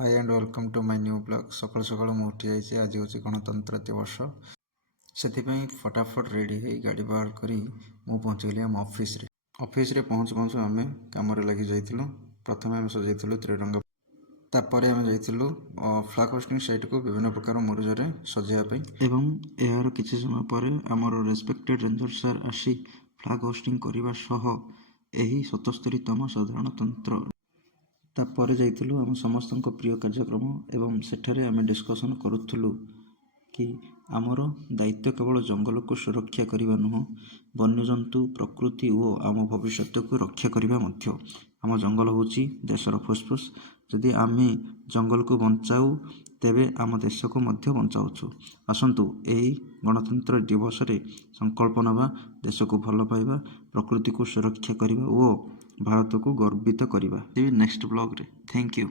High and welcome to my new blog. सकाल सकाल मुझे उठी जाइए। आज हूँ गणतंत्र दिवस से फटाफट रेडी है गाड़ी बाहर करी मु पहुँचगली आम ऑफिस रे पहुँचु पहुँचु आम कम लगी जाइलु। प्रथम आम सजाइलु त्रिरंगा, तापर आम जाइलु फ्लैग होस्टिंग साइट को विभिन्न प्रकार मुरुजरे सजाइवाई एवं यार किसी समय पर आमर रेस्पेक्टेड रेंजर सर आसी फ्लैग होस्टिंग करने सह यही 77तम साधारणतंत्र तापर जाइलु आम समस्त प्रिय कार्यक्रम एवं सेठारे आम डिस्कसन करूँ कि आमर दायित्व केवल जंगल को सुरक्षा करने नुह, वन्यजंतु प्रकृति और आम भविष्य को रक्षा करने मध्य। आम जंगल होची देशर फुसफुस। जदि आम जंगल को बचाऊ तेबे आम देश को मध्य बचाऊछु। आसंतु यही गणतंत्र दिवस रे संकल्प नवा, देश को भल पाइबा, प्रकृति को सुरक्षा करवा और भारत को गर्वित करवा। नेक्स्ट ब्लॉग रे। Thank you.